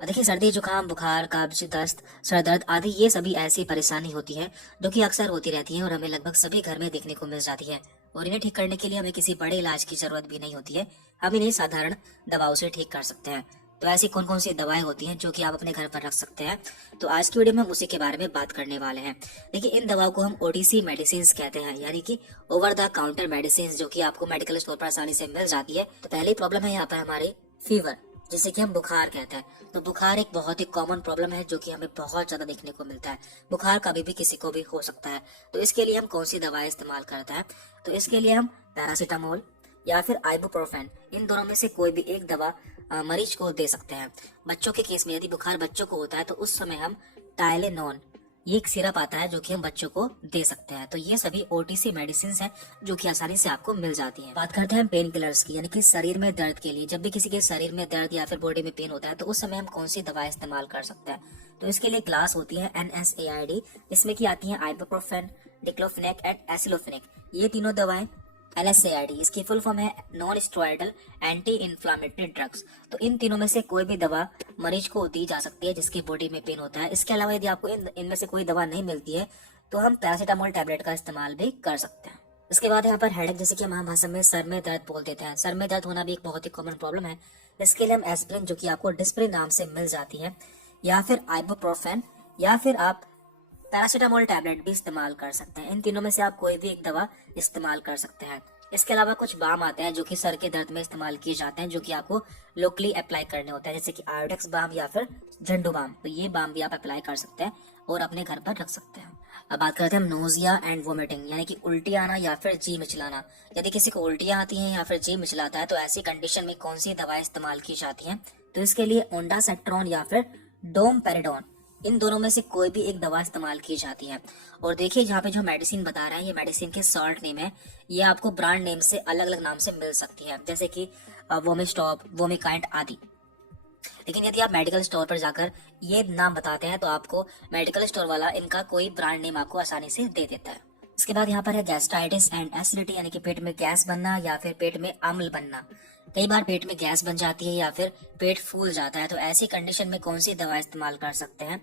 देखिए, सर्दी जुकाम बुखार कब्ज दस्त सर दर्द आदि ये सभी ऐसी परेशानी होती है जो कि अक्सर होती रहती है और हमें लगभग सभी घर में देखने को मिल जाती है। और इन्हें ठीक करने के लिए हमें किसी बड़े इलाज की जरूरत भी नहीं होती है। हम इन्हें साधारण दवाओं से ठीक कर सकते हैं। तो ऐसी कौन कौन सी दवाएं होती हैं जो कि आप अपने घर पर रख सकते हैं, तो आज की वीडियो में हम उसी के बारे में बात करने वाले हैं। देखिए, इन दवाओं को हम ओटीसी मेडिसिन कहते हैं, यानी कि ओवर द काउंटर मेडिसिन, जो कि आपको मेडिकल स्टोर पर आसानी से मिल जाती है। तो पहली प्रॉब्लम है यहाँ पर हमारी फीवर, जिसे कि हम बुखार कहते हैं। तो बुखार एक बहुत ही कॉमन प्रॉब्लम है जो कि हमें बहुत ज्यादा देखने को मिलता है। बुखार कभी भी किसी को भी हो सकता है। तो इसके लिए हम कौन सी दवाएं इस्तेमाल करते हैं, तो इसके लिए हम पैरासीटामोल या फिर आइबुप्रोफेन, इन दोनों में से कोई भी एक दवा मरीज को दे सकते हैं। बच्चों के केस में यदि बुखार बच्चों को होता है तो उस समय हम टाइलेनॉन, ये एक सिरप आता है जो कि हम बच्चों को दे सकते हैं। तो ये सभी ओटीसी मेडिसिन हैं जो कि आसानी से आपको मिल जाती हैं। बात करते हैं पेन किलर्स की, यानी कि शरीर में दर्द के लिए। जब भी किसी के शरीर में दर्द या फिर बॉडी में पेन होता है तो उस समय हम कौन सी दवा इस्तेमाल कर सकते हैं, तो इसके लिए क्लास होती है NSAID, इसमें की आती है आइबुप्रोफेन, डिक्लोफेनेक एंड एसिलोफेनेक। ये तीनों दवाएं NSAID, इसकी फुल फॉर्म है non steroidal anti inflammatory drugs. तो इन तीनों में से कोई भी दवा मरीज को दी जा सकती है जिसकी बॉडी में पेन होता है। इसके अलावा यदि आपको इनमें से कोई दवा नहीं मिलती है तो हम पैरासीटामोल टैबलेट का इस्तेमाल भी कर सकते हैं। इसके बाद यहाँ पर हेडेक, जैसे कि हम आम भाषा में सर में दर्द बोल देते हैं। सर में दर्द होना भी एक बहुत ही कॉमन प्रॉब्लम है। इसके लिए हम एस्प्रिन, जो कि आपको डिस्प्रिन नाम से मिल जाती है, या फिर आइबुप्रोफेन, या फिर आप पैरासीटामोल टैबलेट भी इस्तेमाल कर सकते हैं। इन तीनों में से आप कोई भी एक दवा इस्तेमाल कर सकते हैं। इसके अलावा कुछ बाम आते हैं जो कि सर के दर्द में इस्तेमाल किए जाते हैं, जो कि आपको लोकली अप्लाई करने होते हैं, जैसे कि आयोडेक्स बाम या फिर झंडू बाम। तो ये बाम भी आप अप्लाई कर सकते हैं और अपने घर पर रख सकते हैं। अब बात करते हैं हम नोजिया एंड वोमिटिंग, यानी कि उल्टी आना या फिर जी मिचलाना। यदि किसी को उल्टियां आती हैं या फिर जी मिचलाता है तो ऐसी कंडीशन में कौन सी दवाएं इस्तेमाल की जाती हैं, तो इसके लिए ओंडासेट्रॉन या फिर डोमपेरिडोन, इन दोनों में से कोई भी एक दवा इस्तेमाल की जाती है। और देखिए, यहाँ पे जो मेडिसिन बता रहा है ये मेडिसिन के शॉर्ट नेम है। ये आपको ब्रांड नेम से अलग अलग नाम से मिल सकती है, जैसे कि वोमिस्टॉप, वोमिकाइंट आदि। लेकिन यदि आप मेडिकल स्टोर पर जाकर ये नाम बताते हैं तो आपको मेडिकल स्टोर वाला इनका कोई ब्रांड नेम आपको आसानी से दे देता है। इसके बाद यहाँ पर है गैस्ट्राइटिस एंड एसिडिटी, यानी कि पेट में गैस बनना या फिर पेट में अम्ल बनना। कई बार पेट में गैस बन जाती है या फिर पेट फूल जाता है, तो ऐसी कंडीशन में कौन सी दवा इस्तेमाल कर सकते हैं,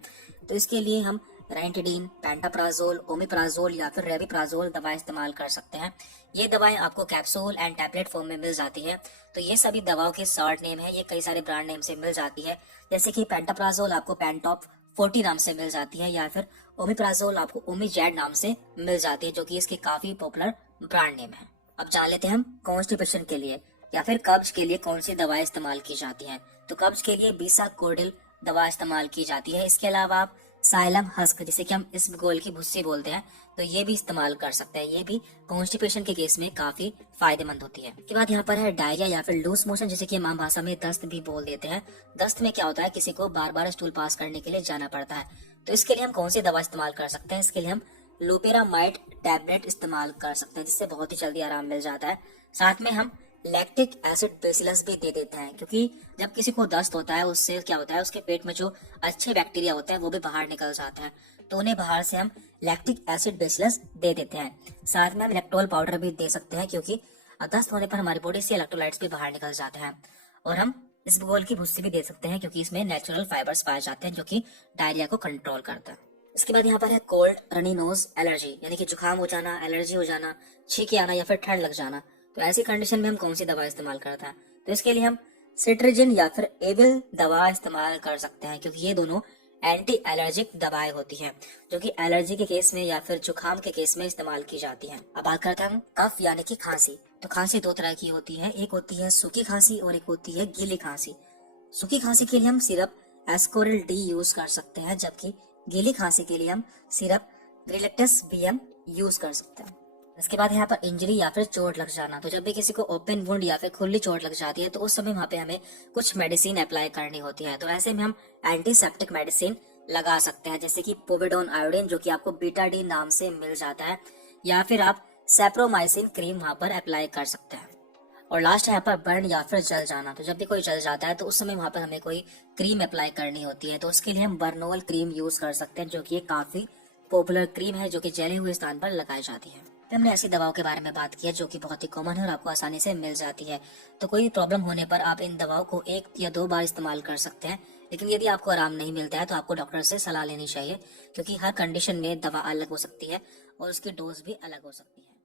तो इसके लिए हम रेंटिडीन, पेंटाप्राजोल, ओमिप्राजोल या फिर रेविप्राजोल दवा इस्तेमाल कर सकते हैं। ये दवाएं आपको कैप्सूल एंड टैबलेट फॉर्म में मिल जाती है। तो ये सभी दवाओं के शॉर्ट नेम है, ये कई सारे ब्रांड नेम से मिल जाती है, जैसे कि पेंटाप्राजोल आपको पेंटॉप 40 नाम से मिल जाती है, या फिर ओमिप्राजोल आपको ओमिजेड नाम से मिल जाती है, जो कि इसके काफी पॉपुलर ब्रांड नेम है। अब जान लेते हैं हम कॉन्स्टिपेशन के लिए या फिर कब्ज के लिए कौन सी दवाएं इस्तेमाल की जाती हैं। तो कब्ज के लिए बीसाकोडिल दवा इस्तेमाल की जाती है। इसके अलावा आप साइलम हस्क, जिसे कि हम इसबगोल की भुस्सी बोलते हैं, तो ये भी इस्तेमाल कर सकते हैं। ये भी कॉन्स्टिपेशन के केस में काफी फायदेमंद होती है। इसके बाद यहाँ पर है डायरिया या फिर लूज मोशन, जिसे कि हम आम भाषा में दस्त भी बोल देते हैं। दस्त में क्या होता है, किसी को बार बार स्टूल पास करने के लिए जाना पड़ता है। तो इसके लिए हम कौन सी दवा इस्तेमाल कर सकते हैं, इसके लिए हम लोपेरामाइड टैबलेट इस्तेमाल कर सकते हैं, जिससे बहुत ही जल्दी आराम मिल जाता है। साथ में हम लैक्टिक एसिड बेसिलस भी दे देते हैं, क्योंकि जब किसी को दस्त होता है उससे क्या होता है, उसके पेट में जो अच्छे बैक्टीरिया होते हैं वो भी बाहर निकल जाते हैं। तो उन्हें बाहर से हम लैक्टिक एसिड बेसिलस दे देते हैं। साथ में हम इलेक्ट्रोल पाउडर भी दे सकते हैं, क्योंकि दस्त होने पर हमारी बॉडी से इलेक्ट्रोलाइट्स भी बाहर निकल जाते हैं। और हम इसबगोल की भुस्सी भी दे सकते हैं, क्योंकि इसमें नेचुरल फाइबर्स पाए जाते हैं जो कि डायरिया को कंट्रोल करता है। इसके बाद यहाँ पर है कोल्ड रनी नोज एलर्जी, यानी कि जुकाम हो जाना, एलर्जी हो जाना, छींके आना या फिर ठंड लग जाना। तो ऐसी कंडीशन में हम कौन सी दवा इस्तेमाल करते हैं, तो इसके लिए हम सिट्रिजिन या फिर एविल दवा इस्तेमाल कर सकते हैं, क्योंकि ये दोनों एंटी एलर्जिक दवाएं होती हैं, जो कि एलर्जी के केस में या फिर जुकाम के केस में इस्तेमाल की जाती हैं। अब बात करते हैं हम कफ यानी कि खांसी। तो खांसी दो तरह की होती है, एक होती है सूखी खांसी और एक होती है गीली खांसी। सूखी खांसी के लिए हम सिरप एस्कोरिल डी यूज कर सकते हैं, जबकि गीली खांसी के लिए हम सिरप ग्रिलेक्टस बीएम यूज कर सकते हैं। इसके बाद यहाँ पर इंजरी या फिर चोट लग जाना। तो जब भी किसी को ओपन वुंड या फिर खुली चोट लग जाती है तो उस समय वहाँ पे हमें कुछ मेडिसिन अप्लाई करनी होती है। तो ऐसे में हम एंटीसेप्टिक मेडिसिन लगा सकते हैं, जैसे कि पोविडोन आयोडीन, जो कि आपको बीटाडीन नाम से मिल जाता है, या फिर आप सेप्रोमाइसिन क्रीम वहाँ पर अप्लाई कर सकते हैं। और लास्ट है यहाँ पर बर्न या फिर जल जाना। तो जब भी कोई जल जाता है तो उस समय वहाँ पर हमें कोई क्रीम अप्लाई करनी होती है, तो उसके लिए हम बर्नोल क्रीम यूज कर सकते हैं, जो कि काफी पॉपुलर क्रीम है, जो कि जले हुए स्थान पर लगाई जाती है। तो हमने ऐसी दवाओं के बारे में बात की है जो कि बहुत ही कॉमन है और आपको आसानी से मिल जाती है। तो कोई प्रॉब्लम होने पर आप इन दवाओं को 1 या 2 बार इस्तेमाल कर सकते हैं, लेकिन यदि आपको आराम नहीं मिलता है तो आपको डॉक्टर से सलाह लेनी चाहिए, क्योंकि हर कंडीशन में दवा अलग हो सकती है और उसकी डोज भी अलग हो सकती है।